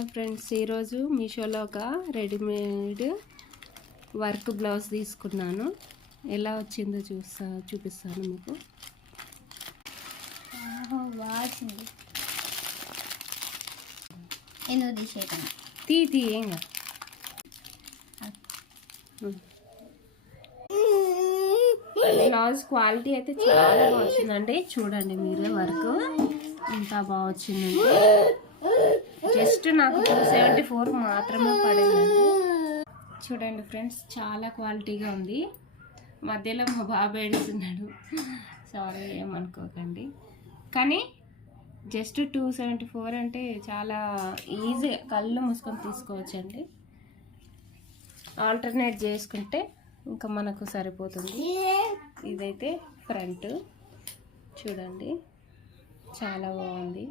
Hi friends, ఈరోజు మీషోలో ఒక రెడీమేడ్ వర్క్ బ్లౌజ్ తీసుకున్నాను. ఎలా వచ్చిందో చూపిస్తాను మీకు. బాగుంది. ఎందుకు తీసేయటం తీ ఏం బ్లౌజ్ క్వాలిటీ అయితే చాలా బాగుందండి. చూడండి మీరే, వర్క్ ఇంత బాగా వచ్చిందండి. జస్ట్ నాకు 274 మాత్రమే పడిందండి. చూడండి ఫ్రెండ్స్, చాలా క్వాలిటీగా ఉంది. మధ్యలో మా బాబు ఏడుస్తున్నాడు, సారీ ఏమనుకోకండి. కానీ జస్ట్ 274 అంటే చాలా ఈజీ, కళ్ళు మూసుకొని తీసుకోవచ్చండి. ఆల్టర్నేట్ చేసుకుంటే ఇంకా మనకు సరిపోతుంది. ఇదైతే ఫ్రంట్ చూడండి, చాలా బాగుంది.